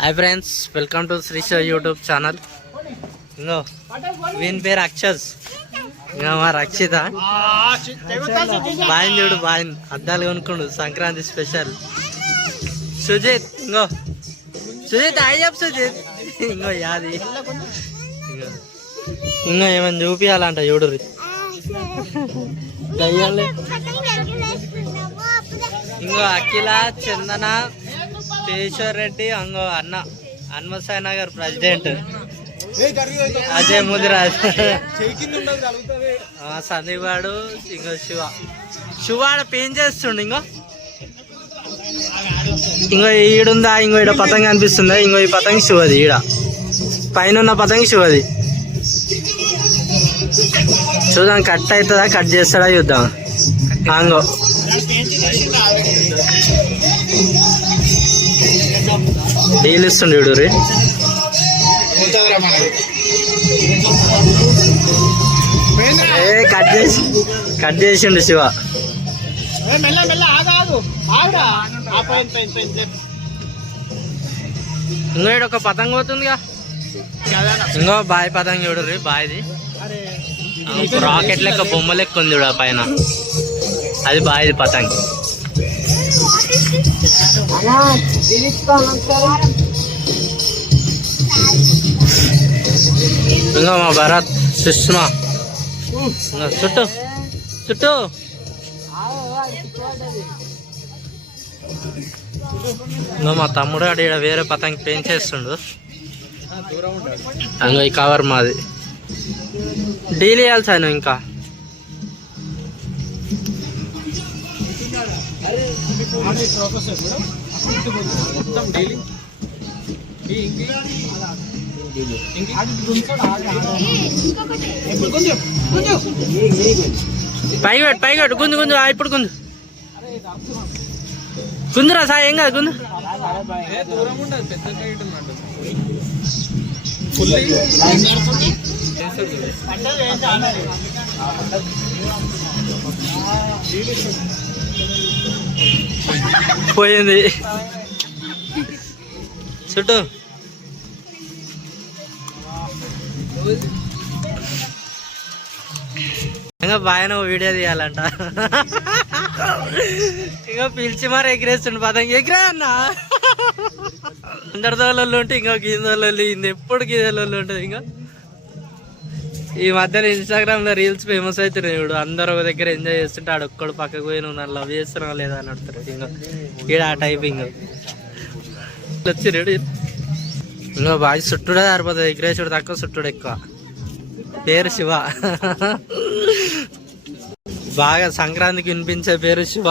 Hi friends, welcome to Srisha YouTube channel. ఇంకో వీని పేరు అక్షజ్, ఇంకా మా రక్షిత బాయ్ చూడు, బాయ్ అద్దాలు కొనుక్కోండు సంక్రాంతి స్పెషల్. సుజిత్, ఇంకో సుజిత్ హాయ్ చెప్పు సుజిత్. ఇంకో యాది ఇంకా ఏమైనా చూపించాలంట చూడుర్రి. ఇంకో అఖిల, చందన, కేశవర్ రెడ్డి, అంగో అన్న హన్మసాయి నగర్ ప్రెసిడెంట్ అజయ్ ముదిరాజ్, సందీప్ వాడు, ఇంకో శివాడ పెయిన్ చేస్తుండు. ఇంకో ఈడుందా, ఇంకో ఈడ పతంగ అనిపిస్తుందా, ఇంకో ఈ పతంగి శివది, ఈడ పైన ఉన్న పతంగి శివది. చూద్దాం కట్ అవుతుందా, కట్ చేస్తాడా చూద్దాం. అంగో డీల్ ఇస్తుండే వీడు రే. కట్ చేసిండు శివ. ఇంకో ఒక పతంగ పోతుందిగా, ఇంకో బాయ్ పతంగ చూడు రే. బాయ్ది రాకెట్ లెక్క బొమ్మ లెక్క ఉంది చూడ పైన, అది బాయ్ది పతంగ్. ఇంకా మా భరత్, సుష్మా, చుట్టూ చుట్టూ ఇంకా మా తమ్ముడు అడి వేరే పతంగి పెంచేస్తుండు. ఇంకా ఈ కవర్ మాది డీల్ వేయాలి సార్. ఇంకా పైగట్టు గుంజు గుంజు, ఇప్పుడు గుంజు గుంజురా సార్, ఏం కాదు గుంజు. పోయింది చుట్టూ. ఇంకా బాగా వీడియో తీయాలంట. ఇంకా పిలిచి మరి ఎగిరేస్తుండు పతంగి. ఎగిరా అన్న అందరి దోళ్ళు ఉంటే ఇంకా గీదోళ్ళు, ఇది ఎప్పుడు గీదోళ్ళు ఉంటుంది. ఇంకా ఈ మధ్యలో ఇన్స్టాగ్రామ్ లో రీల్స్ ఫేమస్ అవుతున్నాయి ఇప్పుడు. అందరూ ఒక దగ్గర ఎంజాయ్ చేస్తుంటే ఆడు ఒక్కడు పక్కకు పోయి నువ్వు నన్ను లవ్ చేస్తున్నావు లేదా అని అడుగుతారు. ఇంకా ఈడ ఆ టైపింగ్ వచ్చి రెడీ. ఇంకా బాగా చుట్టూడే సరిపోతుంది, ఎగిరేసుడు తక్కువ చుట్టూడు ఎక్కువ. పేరు శివ, బాగా సంక్రాంతికి వినిపించే పేరు శివ.